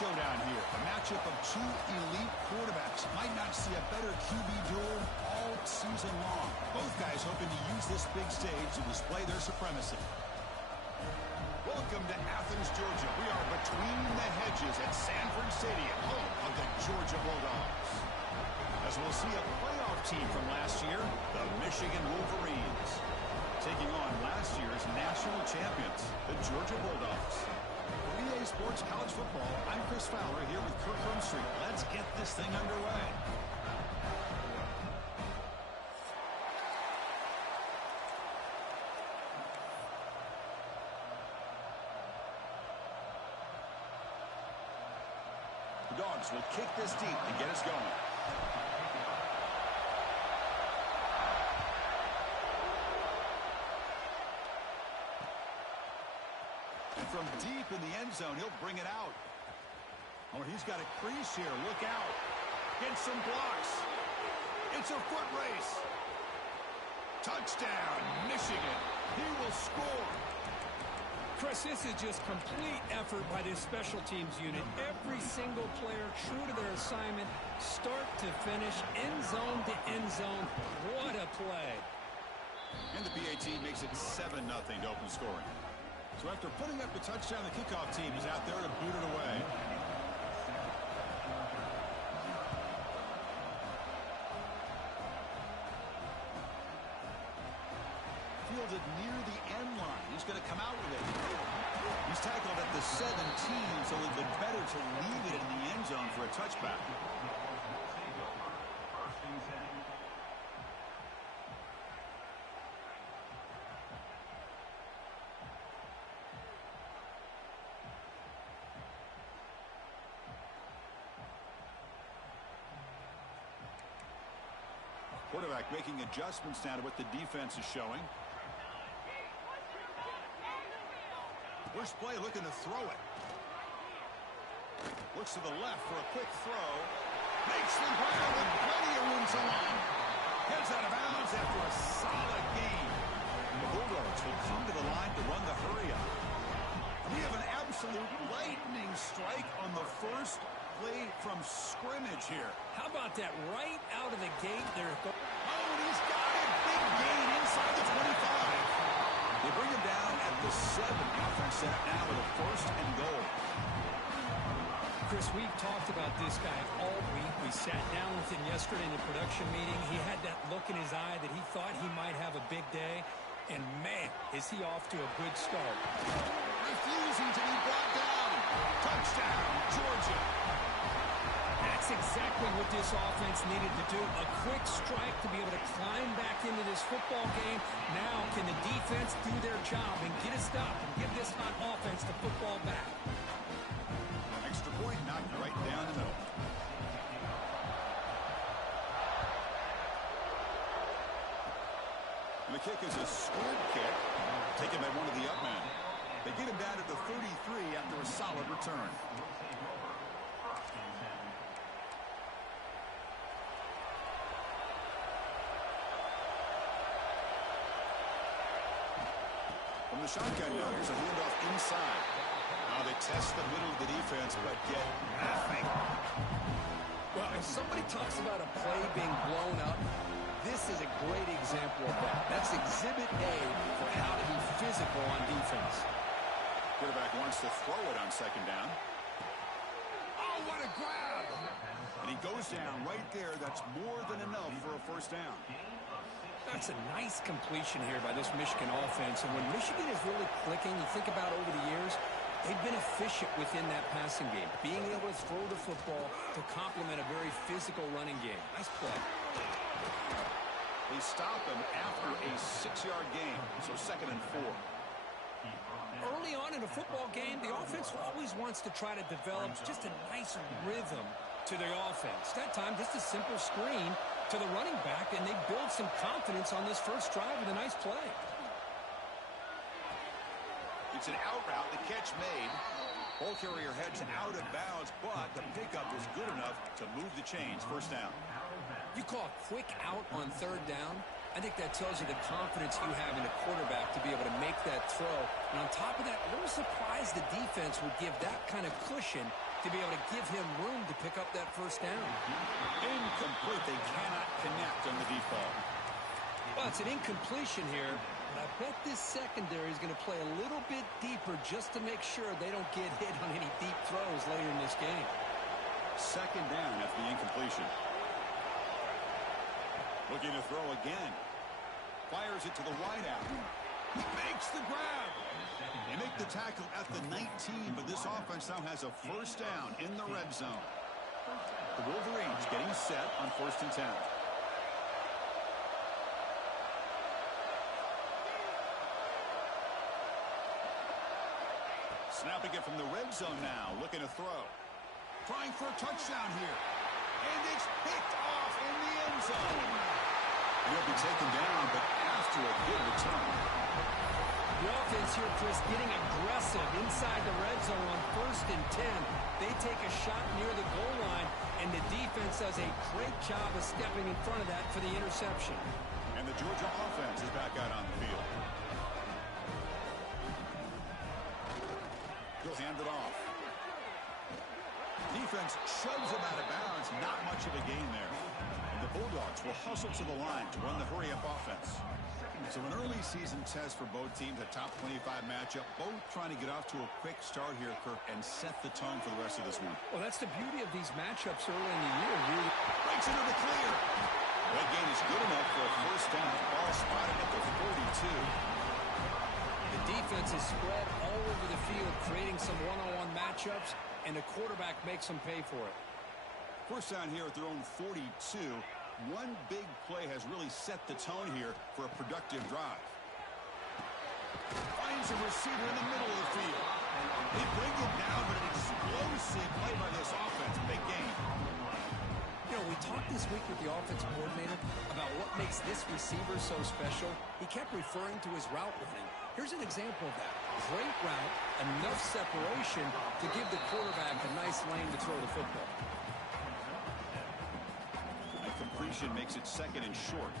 showdown here. A matchup of two elite quarterbacks. Might not see a better QB duel all season long. Both guys hoping to use this big stage to display their supremacy. Welcome to Athens, Georgia. We are between the hedges at Sanford Stadium, home of the Georgia Bulldogs. As we'll see a playoff team from last year, the Michigan Wolverines, taking on last year's national champions, the Georgia Bulldogs. For EA Sports College Football, I'm Chris Fowler here with Kirk Herbstreit. Let's get this thing underway. The Dogs will kick this deep to get us going. And from deep in the end zone, he'll bring it out. Oh, he's got a crease here. Look out. Gets some blocks. It's a foot race. Touchdown, Michigan. He will score. Chris, this is just complete effort by this special teams unit. Every single player true to their assignment, start to finish, end zone to end zone. What a play. And the PAT makes it 7-0 to open scoring. So after putting up the touchdown, the kickoff team is out there to boot it away. Fielded near the end line. He's going to come out with it. He's tackled at the 17, so it's been better to leave it in the end zone for a touchback. Quarterback making adjustments now to what the defense is showing. First play looking to throw it. Looks to the left for a quick throw. Makes the ground with plenty of room to run. Heads out of bounds after a solid gain. The Bulldogs will come to the line to run the hurry up. We have an absolute lightning strike on the first play from scrimmage here. How about that right out of the gate there? Oh, he's got it. Big gain inside the 25. They bring him down at the 7. Offense set up now with a first and goal. Chris, we've talked about this guy all week. We sat down with him yesterday in the production meeting. He had that look in his eye that he thought he might have a big day. And, man, is he off to a good start. Refusing to be brought down. Touchdown, Georgia. That's exactly what this offense needed to do. A quick strike to be able to climb back into this football game. Now can the defense do their job and get a stop and give this hot offense the football back? Extra point knocked right down the middle. And the kick is a squib kick taken by one of the up men. They get him down at the 33 after a solid return. From the shotgun now, here's a handoff inside. Now they test the middle of the defense, but get nothing. Well, if somebody talks about a play being blown up, this is a great example of that. That's exhibit A for how to be physical on defense. Quarterback wants to throw it on second down. Oh, what a grab! And he goes down right there. That's more than enough for a first down. That's a nice completion here by this Michigan offense. And when Michigan is really clicking, you think about over the years, they've been efficient within that passing game, being able to throw the football to complement a very physical running game. Nice play. They stop him after a 6-yard gain, so 2nd and 4. Early on in a football game, the offense always wants to try to develop just a nice rhythm to their offense. That time, just a simple screen to the running back, and they build some confidence on this first drive with a nice play. It's an out route. The catch made. Ball carrier heads out of bounds, but the pickup is good enough to move the chains. First down. You call a quick out on third down. I think that tells you the confidence you have in a quarterback to be able to make that throw. And on top of that, a little surprised the defense would give that kind of cushion to be able to give him room to pick up that first down. Incomplete. They cannot connect on the deep ball. Well, it's an incompletion here, but I bet this secondary is going to play a little bit deeper just to make sure they don't get hit on any deep throws later in this game. Second down after the incompletion. Looking to throw again. Fires it to the wideout. Makes the grab. They make the tackle at the 19, but this offense now has a first down in the red zone. The Wolverines getting set on 1st and 10. Snapping it from the red zone now, looking to throw. Trying for a touchdown here. And it's picked off in the end zone. He'll be taken down, but after a good return. The offense here, Chris, getting aggressive inside the red zone on 1st and 10. They take a shot near the goal line, and the defense does a great job of stepping in front of that for the interception. And the Georgia offense is back out on the field. He'll hand it off. Defense shoves him out of bounds. Not much of a gain there. And the Bulldogs will hustle to the line to run the hurry-up offense. So an early season test for both teams, a top 25 matchup. Both trying to get off to a quick start here, Kirk, and set the tone for the rest of this one. Well, that's the beauty of these matchups early in the year. Breaks into the clear. That gain is good enough for a first down. Ball spotted at the 42. The defense is spread all over the field, creating some one-on-one matchups, and the quarterback makes them pay for it. First down here at their own 42. One big play has really set the tone here for a productive drive. Finds a receiver in the middle of the field. They bring it down, but an explosive play by this offense. Big game. You know, we talked this week with the offensive coordinator about what makes this receiver so special. He kept referring to his route running. Here's an example of that. Great route, enough separation to give the quarterback a nice lane to throw the football. Completion makes it 2nd and short.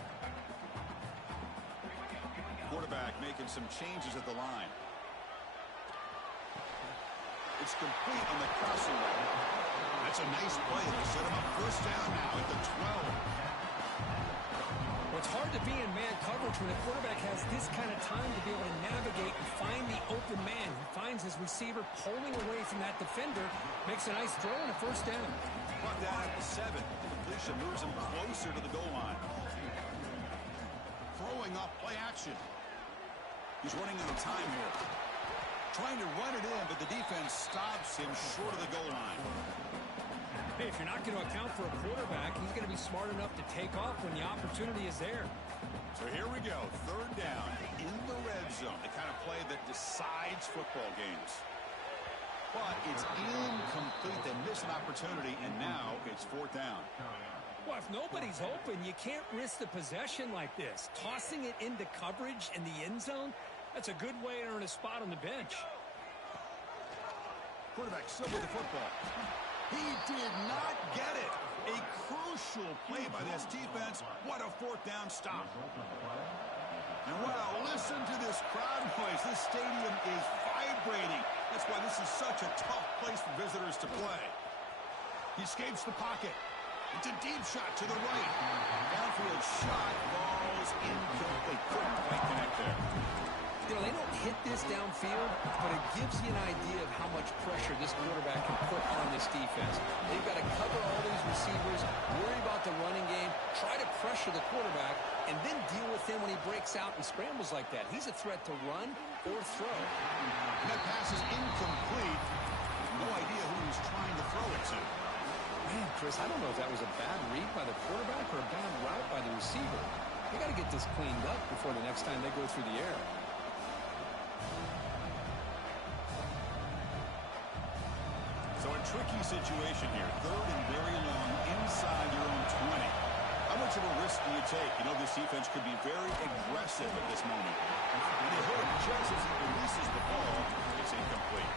Quarterback making some changes at the line. It's complete on the crossing route. That's a nice play. They set him up first down now at the 12. Well, it's hard to be in man coverage when a quarterback has this kind of time to be able to navigate and find the open man. He finds his receiver pulling away from that defender, makes a nice throw and a first down. Brought down at the 7. Completion moves him closer to the goal line. Throwing up play action. He's running out of time here. Trying to run it in, but the defense stops him short of the goal line. Hey, if you're not going to account for a quarterback, he's going to be smart enough to take off when the opportunity is there. So here we go. 3rd down in the red zone. The kind of play that decides football games. But it's incomplete. They miss an opportunity, and now it's 4th down. Well, if nobody's open, you can't risk the possession like this. Tossing it into coverage in the end zone, that's a good way to earn a spot on the bench. Quarterback still with the football. He did not get it. A crucial play by this defense. What a 4th down stop. And wow, listen to this crowd noise. This stadium is vibrating. That's why this is such a tough place for visitors to play. He escapes the pocket. It's a deep shot to the right. Downfield shot, balls incomplete. Couldn't quite connect there. You know, they don't hit this downfield, but it gives you an idea of how much pressure this quarterback can put on this defense. They've got to cover all these receivers, worry about the running game, try to pressure the quarterback, and then deal with him when he breaks out and scrambles like that. He's a threat to run or throw. And that pass is incomplete. No idea who he was trying to throw it to. Man, Chris, I don't know if that was a bad read by the quarterback or a bad route by the receiver. They got to get this cleaned up before the next time they go through the air. So a tricky situation here. 3rd and very long inside your own 20. How much of a risk do you take? You know, this defense could be very aggressive at this moment. And they hit him just as he releases the ball. It's incomplete.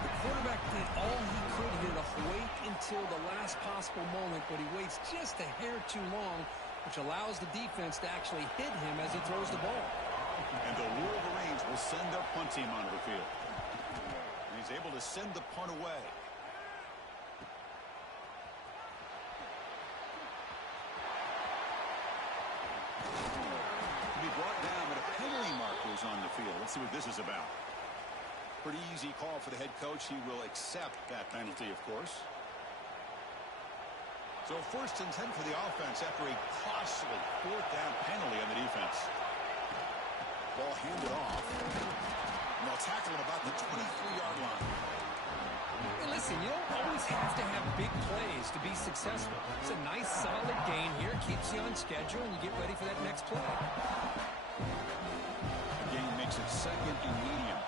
The quarterback did all he could here to wait until the last possible moment, but he waits just a hair too long, which allows the defense to actually hit him as he throws the ball. And the Wolverines will send their punt team onto the field. And he's able to send the punt away. brought down, but a penalty marker is on the field. Let's see what this is about. Pretty easy call for the head coach. He will accept that penalty, of course. So 1st and 10 for the offense after a costly 4th down penalty on the defense. Ball handed off. And they'll tackle him about the 23-yard line. Hey, listen, you don't always have to have big plays to be successful. It's a nice, solid gain here. Keeps you on schedule, and you get ready for that next play. The gain makes it 2nd and medium.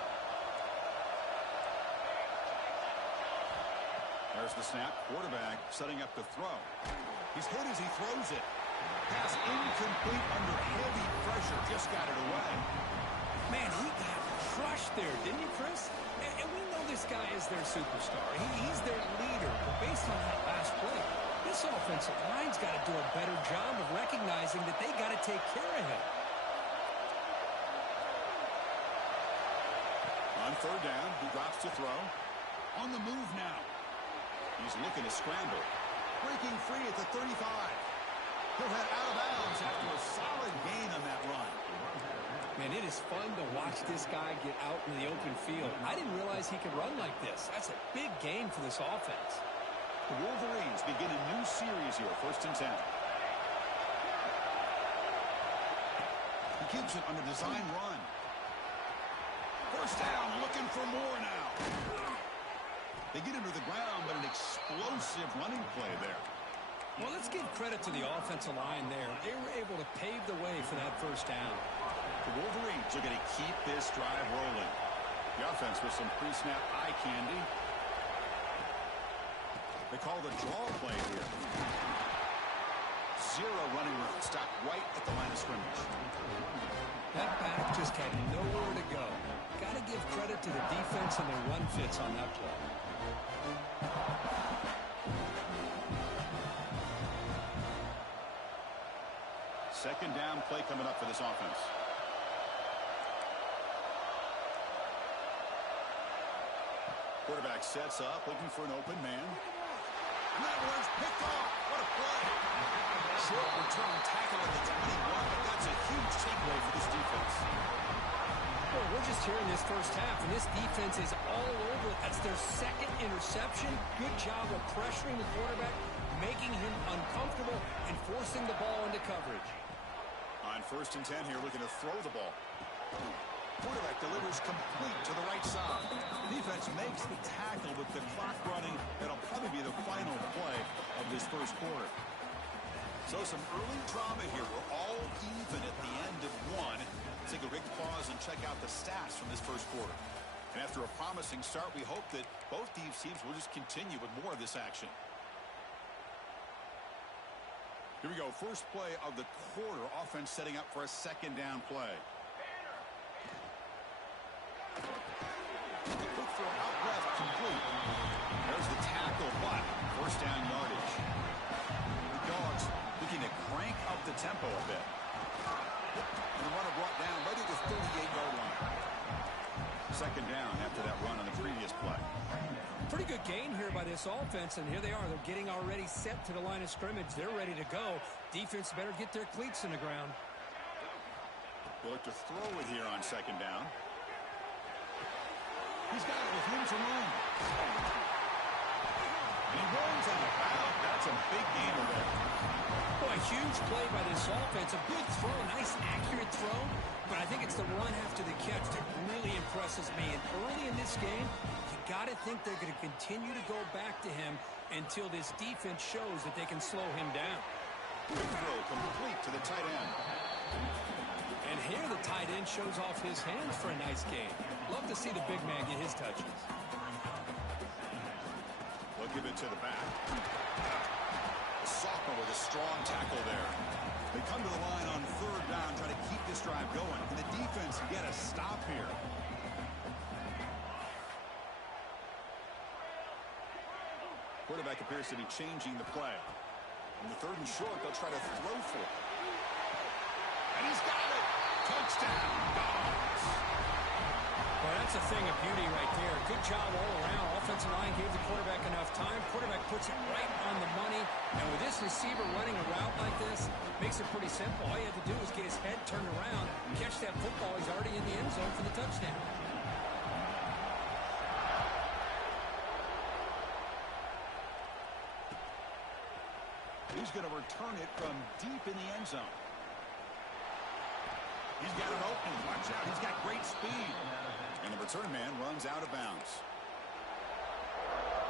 There's the snap. Quarterback setting up the throw. He's hit as he throws it. Pass incomplete under heavy pressure. Just got it away. Man, he got crushed there, didn't you, Chris? And we know this guy is their superstar. He's their leader. But based on that last play, this offensive line's got to do a better job of recognizing that they got to take care of him. On 3rd down, he drops to throw. On the move now. He's looking to scramble. Breaking free at the 35. He'll head out of bounds after a solid gain on that run. Man, it is fun to watch this guy get out in the open field. I didn't realize he could run like this. That's a big gain for this offense. The Wolverines begin a new series here, 1st and 10. He keeps it on a design run. 1st down, looking for more now. They get him to the ground, but an explosive running play there. Well, let's give credit to the offensive line there. They were able to pave the way for that 1st down. The Wolverines are going to keep this drive rolling. The offense with some pre-snap eye candy. They call the draw play here. 0 running room. Stopped right at the line of scrimmage. That back just had nowhere to go. Got to give credit to the defense and their run fits on that play. Second down play coming up for this offense. Quarterback sets up, looking for an open man. And that one's picked off. What a play. Short return tackle at the 21, but that's a huge takeaway for this defense. Well, we're just here in this 1st half, and this defense is all over it. That's their 2nd interception. Good job of pressuring the quarterback, making him uncomfortable, and forcing the ball into coverage. On 1st and 10 here, looking to throw the ball. Quarterback delivers complete to the right side. Defense makes the tackle with the clock running. That'll probably be the final play of this 1st quarter. So some early drama here. We're all even at the end of 1. Let's take a quick pause and check out the stats from this 1st quarter. And after a promising start, we hope that both these teams will just continue with more of this action. Here we go. 1st play of the quarter. Offense setting up for a 2nd down play. Look for out left, complete. There's the tackle, but 1st down yardage. The Dogs looking to crank up the tempo a bit. And the runner brought down right at the 38-yard line. 2nd down after that run on the previous play. Pretty good gain here by this offense, and here they are. They're getting already set to the line of scrimmage. They're ready to go. Defense better get their cleats in the ground. They'll look to throw it here on 2nd down. He's got it with room to run. And he runs out of bounds. That's a big gainer there. Boy, a huge play by this offense. A good throw, a nice accurate throw. But I think it's the run after the catch that really impresses me. And early in this game, you got to think they're going to continue to go back to him until this defense shows that they can slow him down. Quick throw complete to the tight end. And here the tight end shows off his hands for a nice gain. Love to see the big man get his touches. They'll give it to the back. The sophomore with a strong tackle there. They come to the line on 3rd down, try to keep this drive going. And the defense get a stop here. Quarterback appears to be changing the play. On the 3rd and short, they'll try to throw for it. And he's got it! Touchdown, Dogs! Well, that's a thing of beauty right there. Good job all around. Offensive line gave the quarterback enough time. Quarterback puts it right on the money. And with this receiver running a route like this, Makes it pretty simple. All you have to do is get his head turned around, catch that football. He's already in the end zone for the touchdown. He's going to return it from deep in the end zone. He's got an opening. Watch out. He's got great speed. And the return man runs out of bounds.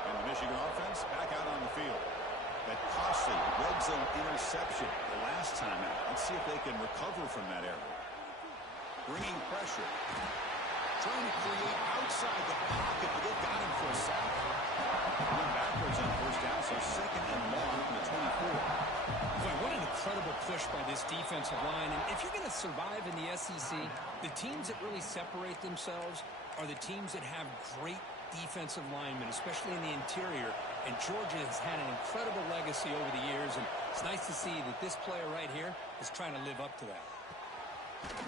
And the Michigan offense back out on the field. That costly red zone interception the last time out. Let's see if they can recover from that error. Bringing pressure. Trying to create outside the pocket, but they've got him for a sack. Going backwards on first down, so second and long from the 24. Boy, what an incredible push by this defensive line. And if you're going to survive in the SEC, the teams that really separate themselves are the teams that have great defensive linemen, especially in the interior. And Georgia has had an incredible legacy over the years, and it's nice to see that this player right here is trying to live up to that.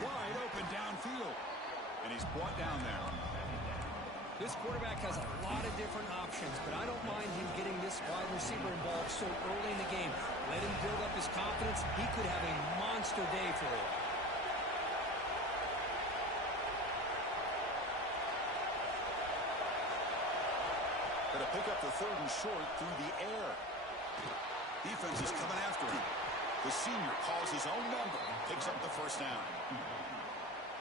Wide open downfield. And he's brought down there. This quarterback has a lot of different options, but I don't mind him getting this wide receiver involved so early in the game. Let him build up his confidence. He could have a monster day for him. Going to pick up the third and short through the air. Defense is coming after him. The senior calls his own number, picks up the first down.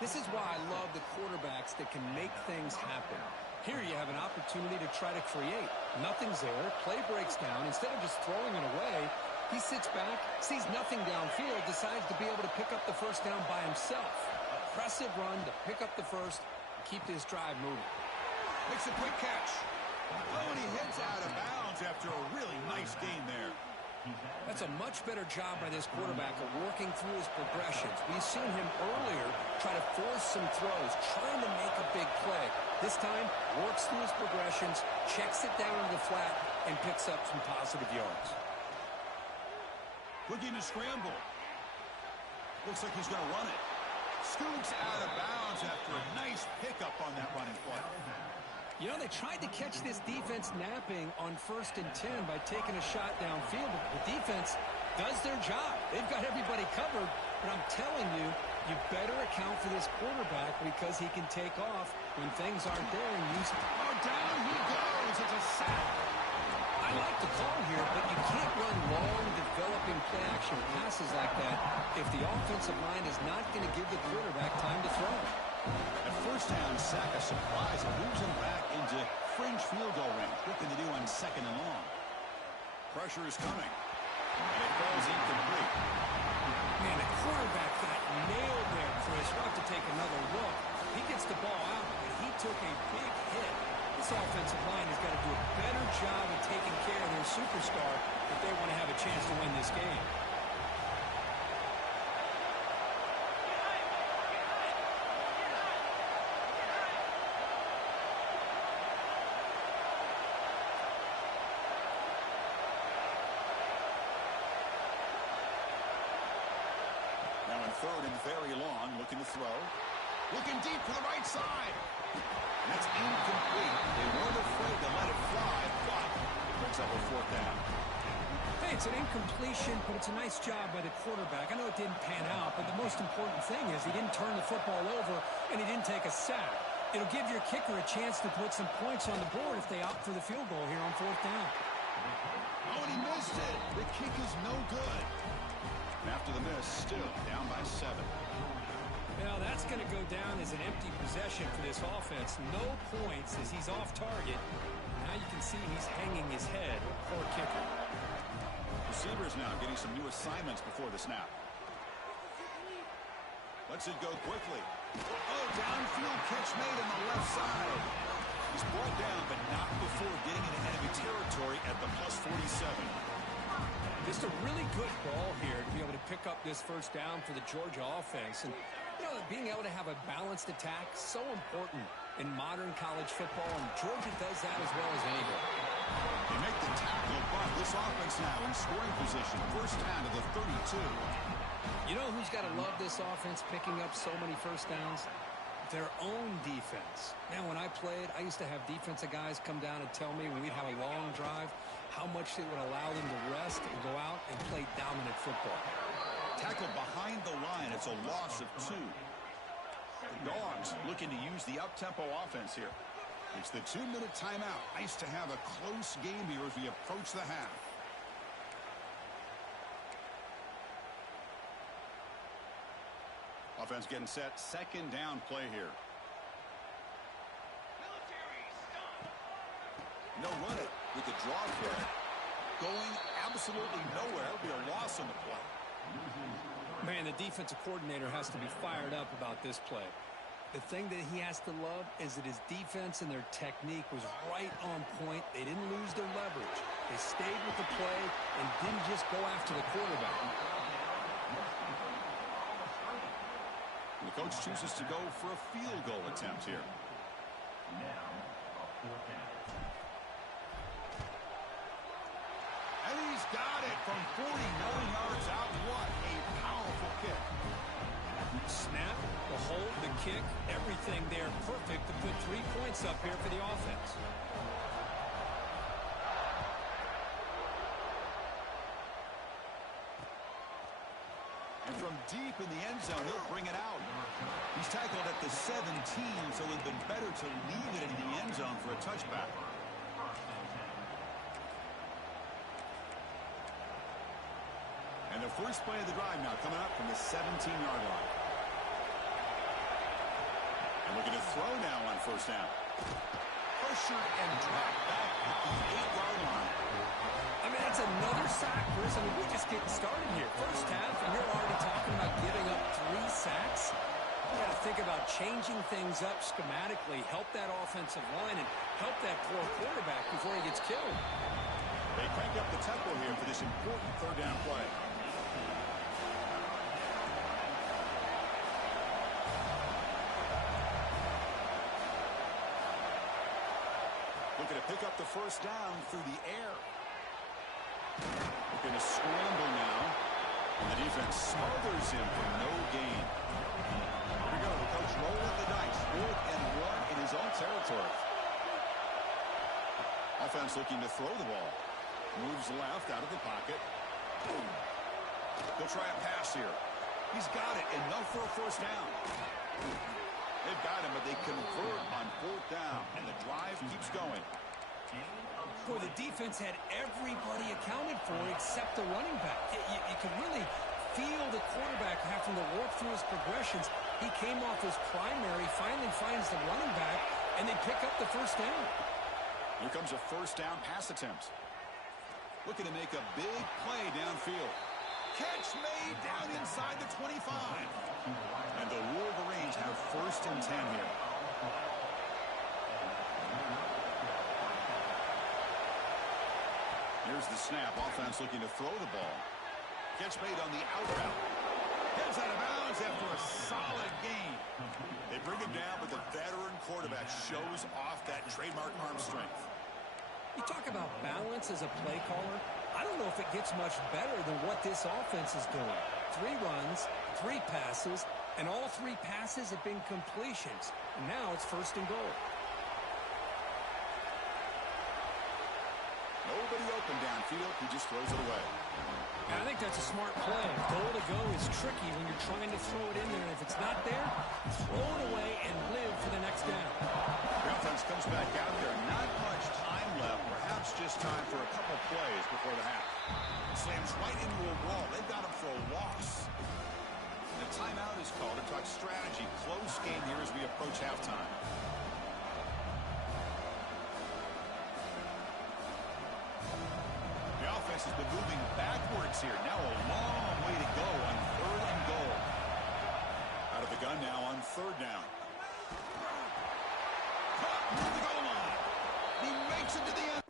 This is why I love the quarterbacks that can make things happen. Here you have an opportunity to try to create. Nothing's there. Play breaks down. Instead of just throwing it away, he sits back, sees nothing downfield, decides to be able to pick up the first down by himself. Impressive run to pick up the first and keep this drive moving. Makes a quick catch. Oh, and he heads out of bounds after a really nice gain there. That's a much better job by this quarterback of working through his progressions. We've seen him earlier try to force some throws, trying to make a big play. This time, works through his progressions, checks it down to the flat, and picks up some positive yards. Looking to scramble. Looks like he's going to run it. Scoots out of bounds after a nice pickup on that running play. You know, they tried to catch this defense napping on 1st and 10 by taking a shot downfield, but the defense does their job. They've got everybody covered, but I'm telling you, you better account for this quarterback because he can take off when things aren't there and use it. Oh, down he goes. It's a sack. I like the call here, but you can't run long, developing play-action passes like that if the offensive line is not going to give the quarterback time to throw. At first down, sack a surprise. It moves him back into fringe field goal range. What can they do on second and long? Pressure is coming. And it falls incomplete. Man, the quarterback got nailed there, Chris. We'll have to take another look. He gets the ball out, but he took a big hit. This offensive line has got to do a better job of taking care of their superstar if they want to have a chance to win this game. Now in third and very long, looking to throw. Looking deep for the right side. And that's incomplete. They weren't afraid to let it fly, but it brings up a fourth down. Hey, it's an incompletion, but it's a nice job by the quarterback. I know it didn't pan out, but the most important thing is he didn't turn the football over and he didn't take a sack. It'll give your kicker a chance to put some points on the board if they opt for the field goal here on 4th down. Oh, and he missed it. The kick is no good. And after the miss, still down by 7. Well, that's going to go down as an empty possession for this offense. No points as he's off target. Now you can see he's hanging his head. Poor kicker. Receivers now getting some new assignments before the snap. Lets it go quickly. Oh, downfield catch made on the left side. He's brought down, but not before getting into enemy territory at the +47. Just a really good ball here to be able to pick up this first down for the Georgia offense. And, you know, being able to have a balanced attack, so important in modern college football, and Georgia does that as well as anybody. They make the tackle, but this offense now in scoring position. First down to the 32. You know who's got to love this offense picking up so many first downs? Their own defense. Now, when I played, I used to have defensive guys come down and tell me when we'd have a long drive how much it would allow them to rest and go out and play dominant football. tackle behind the line. It's a loss of 2. The Dogs looking to use the up-tempo offense here. It's the 2-minute timeout. Nice to have a close game here as we approach the half. Offense getting set. Second down play here. No run it with the draw play. Going absolutely nowhere. It'll be a loss on the play. Man, the defensive coordinator has to be fired up about this play. The thing that he has to love is that his defense and their technique was right on point. They didn't lose their leverage. They stayed with the play and didn't just go after the quarterback. The coach chooses to go for a field goal attempt here. And he's got it from 49 yards out. What a powerful kick. Snap, the hold, the kick, everything there perfect to put 3 points up here for the offense. And from deep in the end zone, he'll bring it out. He's tackled at the 17, so it would have been better to leave it in the end zone for a touchback. And the first play of the drive now coming up from the 17-yard line. And looking to throw now on first down. Pressured and dropped back at the 8-yard line. I mean, that's another sack, Chris. I mean, we're just getting started here. First half, and you're already talking about giving up 3 sacks. You got to think about changing things up schematically, help that offensive line, and help that poor quarterback before he gets killed. They crank up the tempo here for this important third down play. Looking to pick up the first down through the air. Looking to scramble now. And the defense smothers him for no gain. Here we go. The coach rolling the dice. 4th and 1 in his own territory. Offense looking to throw the ball. Moves left out of the pocket. They'll try a pass here. He's got it. Enough for a first down. They've got him, but they convert on 4th down. And the drive keeps going. Boy, the defense had everybody accounted for except the running back. You could really feel the quarterback having to work through his progressions. He came off his primary, finally finds the running back, and they pick up the first down. Here comes a first down pass attempt. Looking to make a big play downfield. Catch made down inside the 25. And the Wolverines have 1st and 10 here. Here's the snap. Offense looking to throw the ball. Catch made on the out route. Gets out of bounds after a solid gain. They bring him down, but the veteran quarterback shows off that trademark arm strength. You talk about balance as a play caller. I don't know if it gets much better than what this offense is doing. 3 runs, 3 passes, and all 3 passes have been completions. And now it's 1st and goal. Nobody open downfield. He just throws it away. And I think that's a smart play. Goal to go is tricky when you're trying to throw it in there. If it's not there, throw it away and live for the next down. The offense comes back out there. Not much time left. Perhaps just time for a couple plays before the half. Slams right into a wall. They've got him for a loss. The timeout is called to talk strategy. Close game here as we approach halftime. The offense has been moving backwards here. Now a long way to go on 3rd and goal. Out of the gun now on 3rd down. Caught near the goal line. He makes it to the end.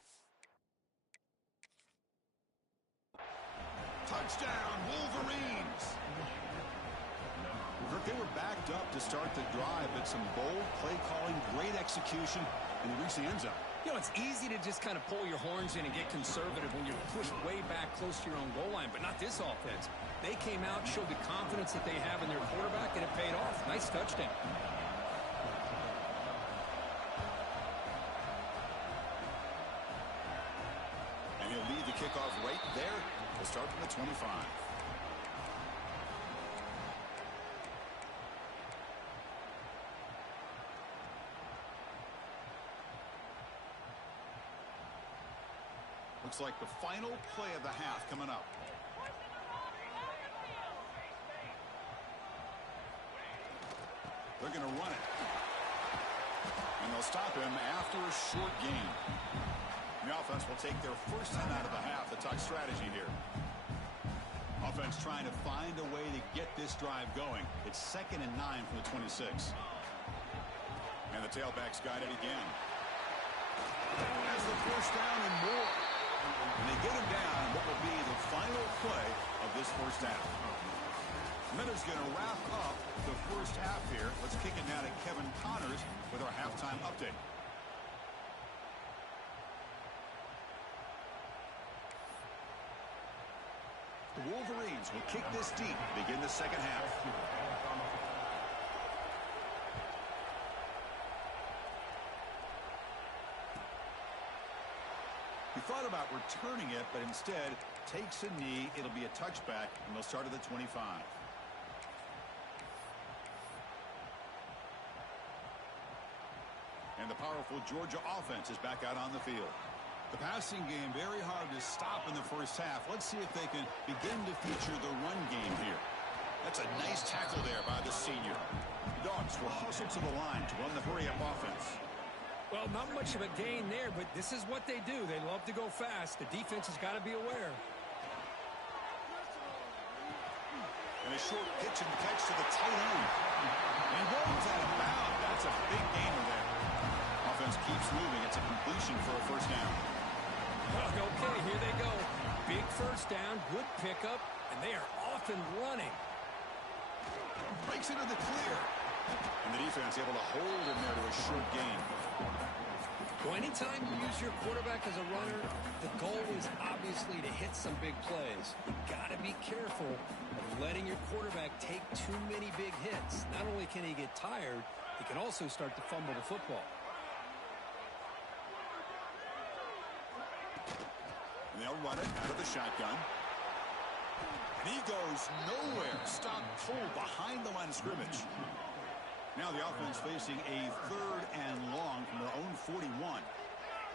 Touchdown, Wolverines. They were backed up to start the drive, but some bold play calling, great execution, and they reached the end zone. You know, it's easy to just kind of pull your horns in and get conservative when you're pushed way back close to your own goal line, but not this offense. They came out, showed the confidence that they have in their quarterback, and it paid off. Nice touchdown. And he'll lead the kickoff right there. We'll start from the 25. Looks like the final play of the half coming up. They're going to run it. And they'll stop him after a short gain. The offense will take their first time out of the half. The talk strategy here. Offense trying to find a way to get this drive going. It's 2nd and 9 from the 26. And the tailback's got it again. That's the first down and more. And they get him down in what will be the final play of this first half. Miller's going to wrap up the first half here. Let's kick it now to Kevin Connors with our halftime update. The Wolverines will kick this deep, begin the second half. He thought about returning it, but instead takes a knee. It'll be a touchback, and they'll start at the 25. And the powerful Georgia offense is back out on the field. The passing game very hard to stop in the first half. Let's see if they can begin to feature the run game here. That's a nice tackle there by the senior. The Dogs will hustle to the line to run the hurry-up offense. Well, not much of a gain there, but this is what they do. They love to go fast. The defense has got to be aware. And a short pitch and catch to the tight end. And goes out of bounds. That's a big gainer there. Offense keeps moving. It's a completion for a first down. Okay, here they go. Big first down, good pickup, and they are off and running. Breaks into the clear. And the defense able to hold him there to a short gain. Well, anytime you use your quarterback as a runner, the goal is obviously to hit some big plays. You got to be careful of letting your quarterback take too many big hits. Not only can he get tired, he can also start to fumble the football. And they'll run it out of the shotgun. And he goes nowhere. Stop pulled behind the line of scrimmage. Now the offense facing a 3rd and long from their own 41.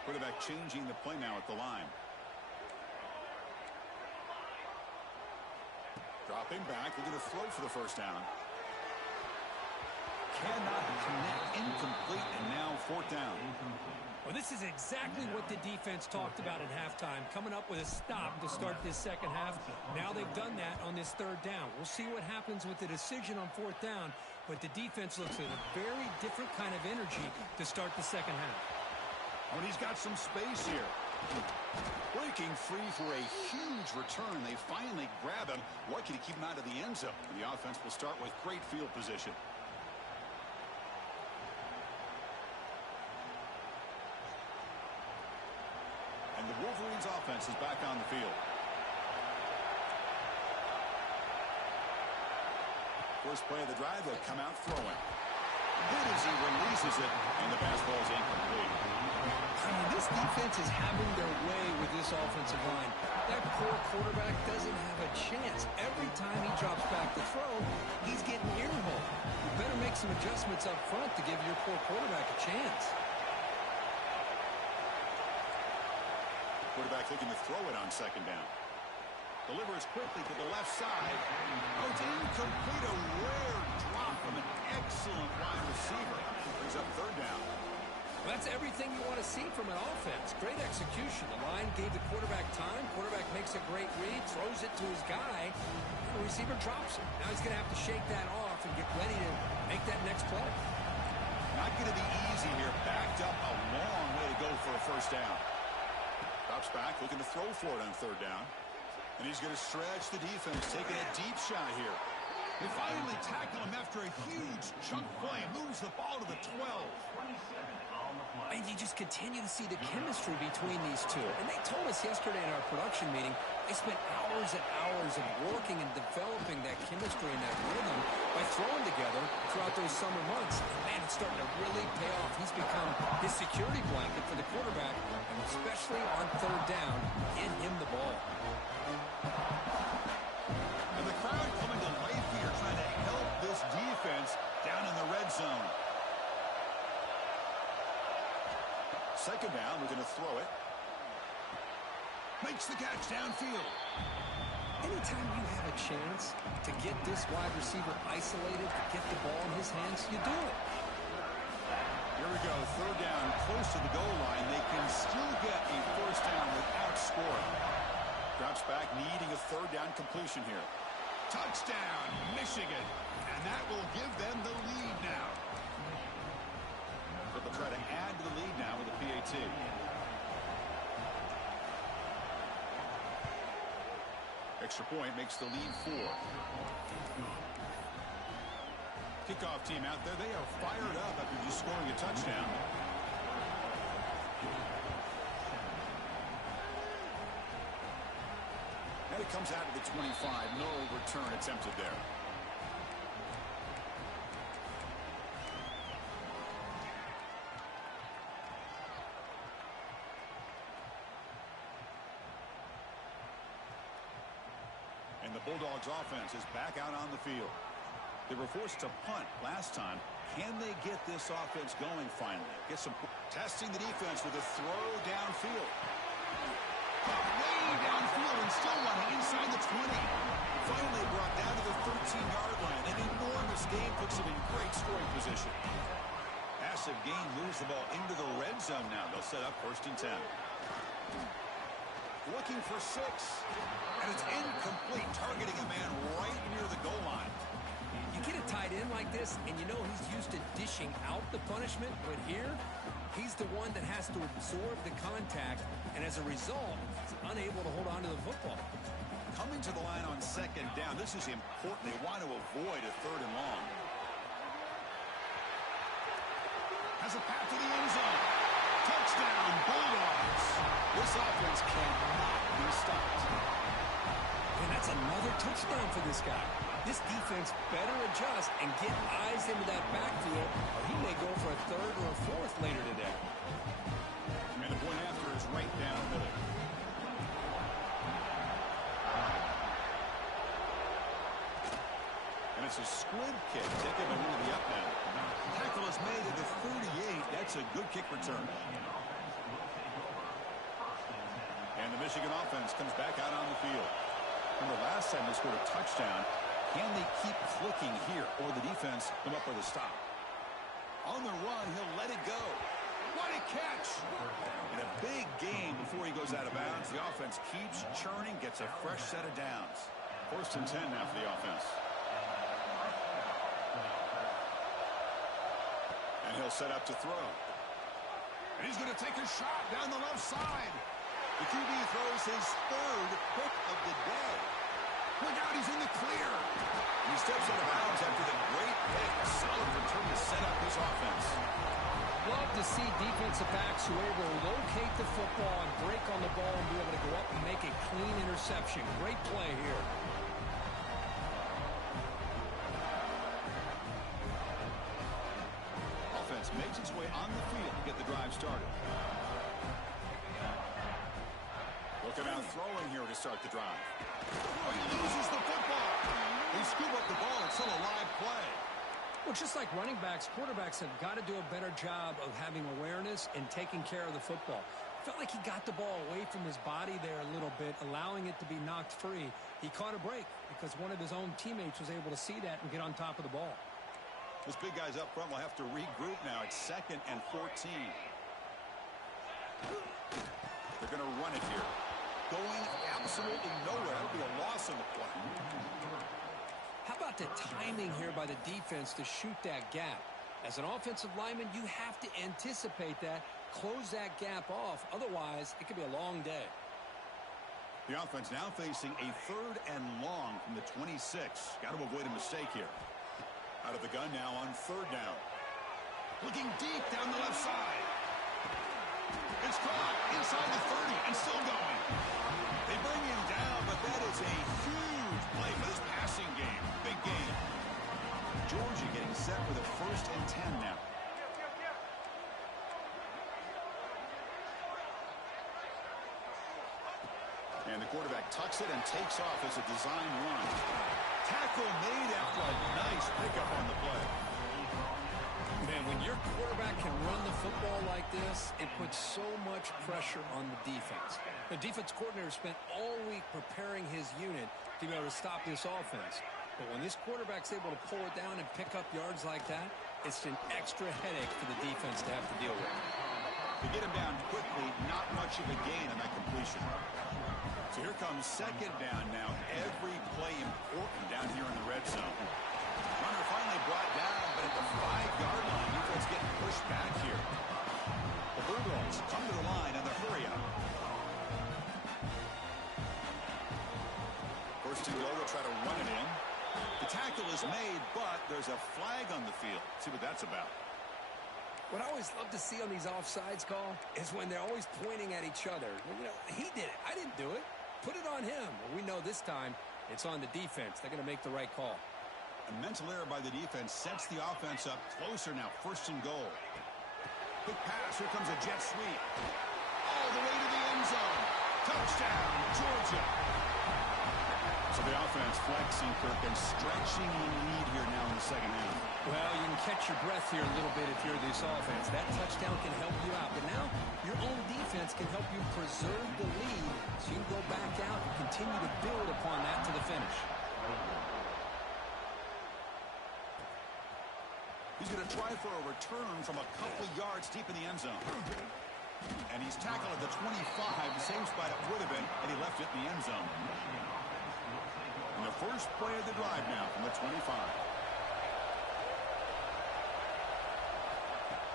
Quarterback changing the play now at the line. Dropping back. They're going to throw for the first down. Cannot connect. Incomplete. And now 4th down. Well, this is exactly what the defense talked about at halftime, coming up with a stop to start this second half. Now they've done that on this 3rd down. We'll see what happens with the decision on 4th down, but the defense looks at a very different kind of energy to start the second half. Oh, and he's got some space here. Breaking free for a huge return. They finally grab him. Lucky to keep him out of the end zone. The offense will start with great field position. And the Wolverines offense is back on the field. First play of the drive, they'll come out throwing. Good as he releases it, and the pass ball is incomplete. I mean, this defense is having their way with this offensive line. That poor quarterback doesn't have a chance. Every time he drops back to throw, he's getting earholed. You better make some adjustments up front to give your poor quarterback a chance. Quarterback looking to throw it on 2nd down. Delivers quickly to the left side. Oh, it's incomplete. A rare drop from an excellent wide receiver. Brings up 3rd down. Well, that's everything you want to see from an offense. Great execution. The line gave the quarterback time. Quarterback makes a great read, throws it to his guy. The receiver drops it. Now he's going to have to shake that off and get ready to make that next play. Not going to be easy here. Backed up a long way to go for a first down. Drops back, looking to throw for it on 3rd down. And he's going to stretch the defense, taking a deep shot here. They finally tackle him after a huge chunk play. Moves the ball to the 12. And you just continue to see the chemistry between these two. And they told us yesterday in our production meeting, they spent hours and hours of working and developing that chemistry and that rhythm by throwing together throughout those summer months. And man, it's starting to really pay off. He's become his security blanket for the quarterback, and especially on 3rd down, get him the ball. And the crowd coming to life here, trying to help this defense down in the red zone. 2nd down, we're going to throw it. Makes the catch downfield. Anytime you have a chance to get this wide receiver isolated, to get the ball in his hands, you do it. Here we go, third down, close to the goal line. They can still get a first down without scoring. Drops back, needing a third down completion here. Touchdown, Michigan. And that will give them the lead now. But they'll try to add to the lead now with a PAT. Extra point makes the lead 4. Kickoff team out there. They are fired up after just scoring a touchdown. And it comes out to the 25. No return attempted there. The Bulldogs offense is back out on the field. They were forced to punt last time. Can they get this offense going finally? Get some testing the defense with a throw downfield. Way downfield and still running inside the 20. Finally brought down to the 13-yard line. An enormous gain puts them in great scoring position. Massive gain moves the ball into the red zone now. They'll set up 1st and 10. Looking for 6. And it's incomplete, targeting a man right near the goal line. You get a tight end like this, and you know he's used to dishing out the punishment, but here, he's the one that has to absorb the contact, and as a result, he's unable to hold on to the football. Coming to the line on 2nd down, this is important. They want to avoid a 3rd and long. Has a path to the end zone. Touchdown, Bulldogs. This offense cannot be stopped. And that's another touchdown for this guy. This defense better adjust and get eyes into that backfield, or he may go for a 3rd or a 4th later today. And the point after is right down the middle. And it's a squib kick taken over the up now. Tackle is made at the 38. That's a good kick return. And the Michigan offense comes back out on the field. Remember last time they scored a touchdown. Can they keep clicking here, or the defense come up with a stop? On the run, he'll let it go. What a catch! And a big gain before he goes out of bounds. The offense keeps churning, gets a fresh set of downs. 1st and 10 now for the offense. And he'll set up to throw. And he's going to take a shot down the left side. The QB throws his 3rd pick of the day. Look out, he's in the clear. And he steps out of bounds after the great pick. A solid return to set up his offense. Love to see defensive backs who are able to locate the football and break on the ball and be able to go up and make a clean interception. Great play here. Offense makes its way on the field to get the drive started. Looking out throwing here to start the drive. Oh, he loses the football. They scoop up the ball. It's still a live play. Well, just like running backs, quarterbacks have got to do a better job of having awareness and taking care of the football. Felt like he got the ball away from his body there a little bit, allowing it to be knocked free. He caught a break because one of his own teammates was able to see that and get on top of the ball. Those big guys up front will have to regroup now. It's 2nd and 14. They're going to run it here. Going absolutely nowhere. It'll be a loss in the play. How about the timing here by the defense to shoot that gap? As an offensive lineman, you have to anticipate that, close that gap off. Otherwise, it could be a long day. The offense now facing a 3rd and long from the 26. Got to avoid a mistake here. Out of the gun now on 3rd down. Looking deep down the left side. It's caught inside the 30 and still going. They bring him down, but that is a huge play for this passing game. Big game. Georgia getting set for the 1st and 10 now. And the quarterback tucks it and takes off as a design run. Tackle made after a nice pickup on the play. Man, when your quarterback can run the football football like this, it puts so much pressure on the defense. The defense coordinator spent all week preparing his unit to be able to stop this offense. But when this quarterback's able to pull it down and pick up yards like that, it's an extra headache for the defense to have to deal with. To get him down quickly, not much of a gain on that completion. So here comes second down now. Every play important down here in the red zone. Runner finally brought down, but at the 5-yard line, defense getting pushed back here. The Bulldogs come to the line and the hurry up. First and goal, they'll try to run it in. The tackle is made, but there's a flag on the field. See what that's about. What I always love to see on these offsides call is when they're always pointing at each other. You know, he did it. I didn't do it. Put it on him. Well, we know this time it's on the defense. They're going to make the right call. A mental error by the defense sets the offense up closer now. First and goal. Quick pass. Here comes a jet sweep. All the way to the end zone. Touchdown, Georgia. So the offense flexing, Kirk, and stretching the lead here now in the second half. Well, you can catch your breath here a little bit if you're this offense. That touchdown can help you out. But now your own defense can help you preserve the lead so you can go back out and continue to build upon that to the finish. He's going to try for a return from a couple yards deep in the end zone. And he's tackled at the 25, the same spot it would have been, and he left it in the end zone. And the first play of the drive now from the 25.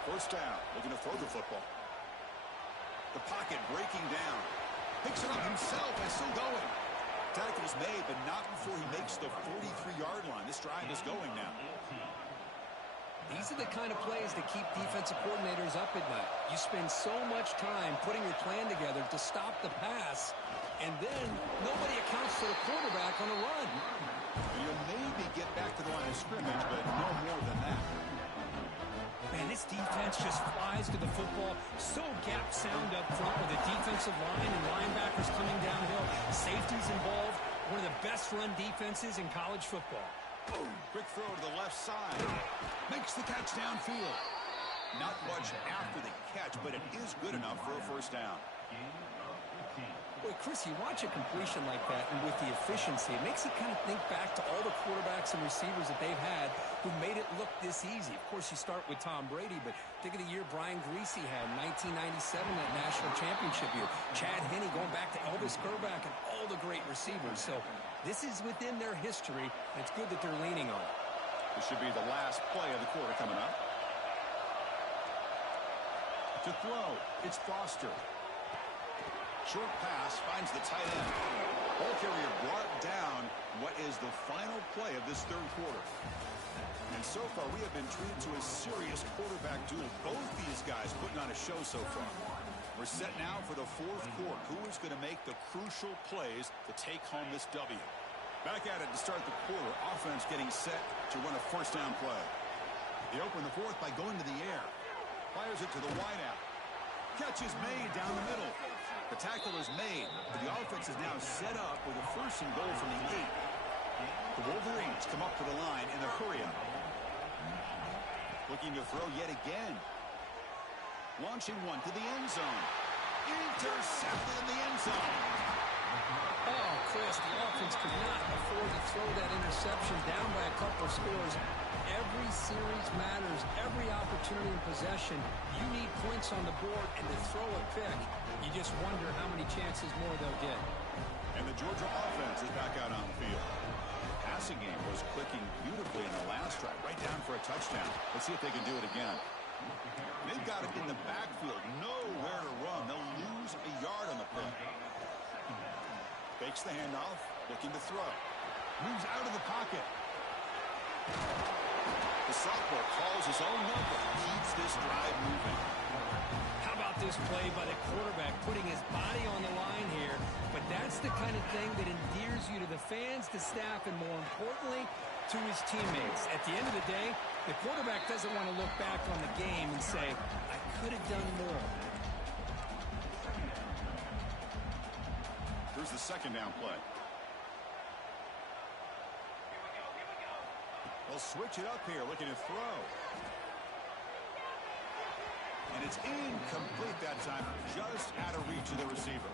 First down, looking to throw the football. The pocket breaking down. Picks it up himself and still going. Tackle's made, but not before he makes the 43-yard line. This drive is going now. These are the kind of plays that keep defensive coordinators up at night. You spend so much time putting your plan together to stop the pass, and then nobody accounts for the quarterback on a run. And you'll maybe get back to the line of scrimmage, but no more than that. Man, this defense just flies to the football. So gap sound up front with the defensive line and linebackers coming downhill. Safeties involved. One of the best run defenses in college football. Boom. Quick throw to the left side. Makes the catch downfield. Not much after the catch, but it is good enough for a first down. Boy, Chris, you watch a completion like that, and with the efficiency, it makes you kind of think back to all the quarterbacks and receivers that they've had who made it look this easy. Of course, you start with Tom Brady, but think of the year Brian Griese had in 1997, that national championship year. Chad Henne going back to Elvis Grbac and all the great receivers. So this is within their history, and it's good that they're leaning on it. This should be the last play of the quarter coming up. To throw, it's Foster. Short pass finds the tight end. Ball carrier brought down what is the final play of this third quarter. And so far, we have been treated to a serious quarterback duel. Both these guys putting on a show so far. We're set now for the fourth quarter. Who is going to make the crucial plays to take home this W? Back at it to start the quarter. Offense getting set to run a first down play. They open the fourth by going to the air. Fires it to the wideout. Catch is made down the middle. The tackle is made, but the offense is now set up with a first and goal from the 8. The Wolverines come up to the line in a hurry-up. Looking to throw yet again. Launching one to the end zone. Intercepted in the end zone. Oh, Chris, the offense could not afford to throw that interception down by a couple of scores. Every series matters. Every opportunity in possession. You need points on the board, and to throw a pick, you just wonder how many chances more they'll get. And the Georgia offense is back out on the field. The passing game was clicking beautifully in the last drive, right down for a touchdown. Let's see if they can do it again. They've got it in the backfield, nowhere to run. They'll lose a yard on the play. Fakes the handoff, looking to throw. Moves out of the pocket. The sophomore calls his own number, keeps this drive moving. How about this play by the quarterback, putting his body on the line here? But that's the kind of thing that endears you to the fans, the staff, and more importantly, to his teammates. At the end of the day, the quarterback doesn't want to look back on the game and say, I could have done more. Here's the second down play. They'll switch it up here, looking to throw. And it's incomplete that time, just out of reach of the receiver.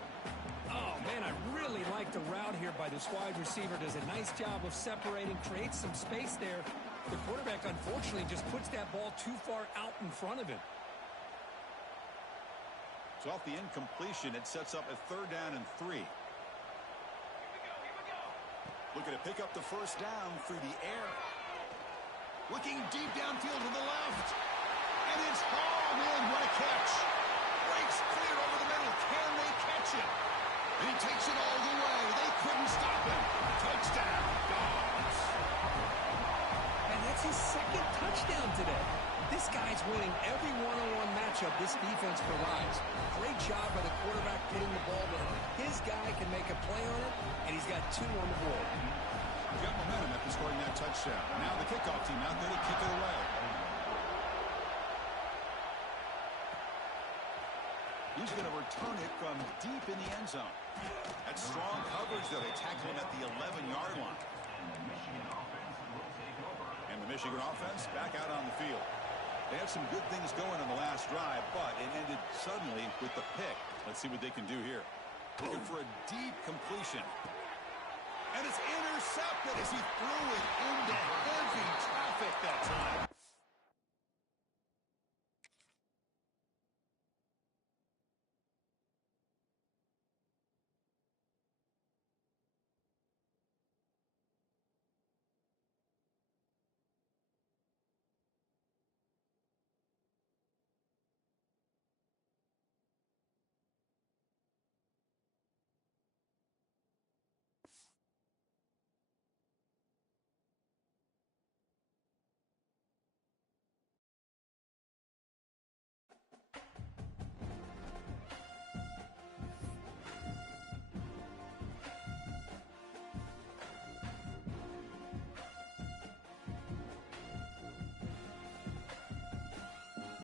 Oh, man, I really like the route here by this wide receiver. Does a nice job of separating, creates some space there. The quarterback, unfortunately, just puts that ball too far out in front of him. So off the incompletion, it sets up a 3rd down and 3. Looking to pick up the first down through the air. Looking deep downfield to the left. And it's hauled in. What a catch. Breaks clear over the middle. Can they catch him? And he takes it all the way. They couldn't stop him. Touchdown, Dogs. And that's his 2nd touchdown today. This guy's winning every one-on-one matchup this defense provides. Great job by the quarterback getting the ball to him. His guy can make a play on it, and he's got 2 on the board. Got momentum after scoring that touchdown. Now the kickoff team out there to kick it away. He's going to return it from deep in the end zone. That's strong coverage, though. They tackle him at the 11-yard line. And the Michigan offense back out on the field. They had some good things going on the last drive, but it ended suddenly with the pick. Let's see what they can do here. Looking for a deep completion. And it's intercepted as he threw it